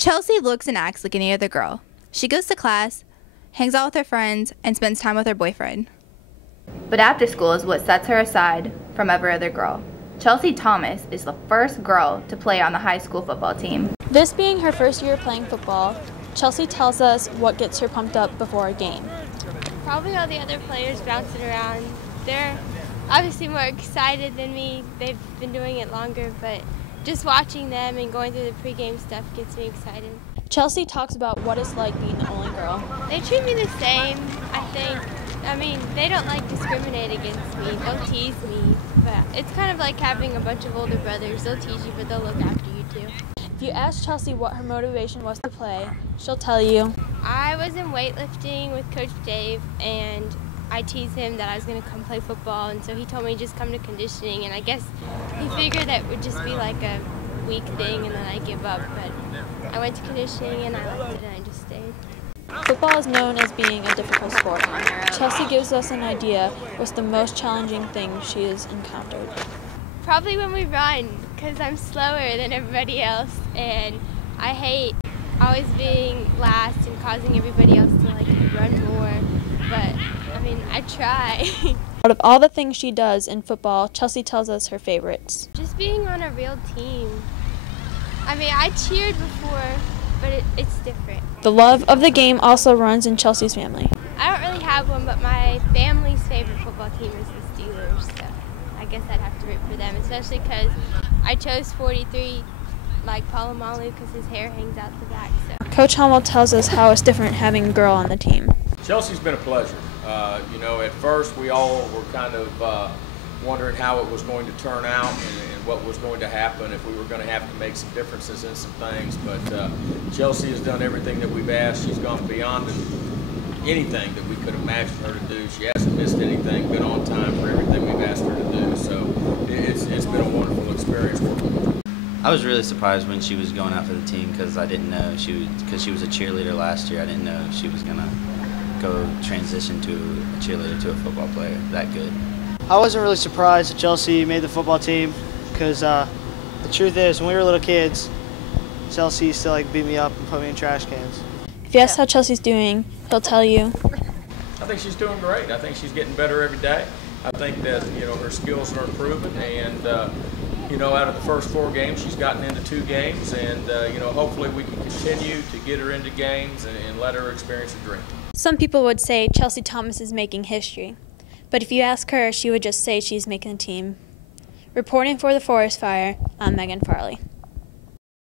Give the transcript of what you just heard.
Chelsea looks and acts like any other girl. She goes to class, hangs out with her friends, and spends time with her boyfriend. But after school is what sets her aside from every other girl. Chelsea Thomas is the first girl to play on the high school football team. This being her first year playing football, Chelsea tells us what gets her pumped up before a game. Probably all the other players bouncing around. They're obviously more excited than me. They've been doing it longer, but just watching them and going through the pregame stuff gets me excited. Chelsea talks about what it's like being the only girl. They treat me the same, I think. I mean, they don't like discriminate against me. They'll tease me, but it's kind of like having a bunch of older brothers. They'll tease you, but they'll look after you too. If you ask Chelsea what her motivation was to play, she'll tell you. I was in weightlifting with Coach Dave, and I teased him that I was going to come play football, and so he told me just come to conditioning, and I guess he figured that would just be like a week thing and then I'd give up, but I went to conditioning and I liked it and I just stayed. Football is known as being a difficult sport. Chelsea gives us an idea what's the most challenging thing she has encountered. Probably when we run, because I'm slower than everybody else, and I hate always being last and causing everybody else to like run more, but I mean, I try. Out of all the things she does in football, Chelsea tells us her favorites. Just being on a real team. I mean, I cheered before, but it's different. The love of the game also runs in Chelsea's family. I don't really have one, but my family's favorite football team is the Steelers, so I guess I'd have to root for them, especially because I chose 43 like Palomalu because his hair hangs out the back. So. Coach Hummel tells us how it's different having a girl on the team. Chelsea's been a pleasure. You know, at first we all were kind of wondering how it was going to turn out and what was going to happen, if we were going to have to make some differences in some things. But Chelsea has done everything that we've asked. She's gone beyond anything that we could imagine her to do. She hasn't missed anything, been on time for everything we've asked her to do. So it's been a wonderful experience working with her. I was really surprised when she was going out for the team because I didn't know because she was a cheerleader last year. I didn't know she was gonna go transition to a cheerleader to a football player that good. I wasn't really surprised that Chelsea made the football team because the truth is, when we were little kids, Chelsea used to like beat me up and put me in trash cans. If you ask how Chelsea's doing, he'll tell you. I think she's doing great. I think she's getting better every day. I think that, you know, her skills are improving, and you know, out of the first 4 games, she's gotten into 2 games, and you know, hopefully we can continue to get her into games and let her experience the dream. Some people would say Chelsea Thomas is making history, but if you ask her, she would just say she's making a team. Reporting for the Forest Fire, I'm Megan Farley.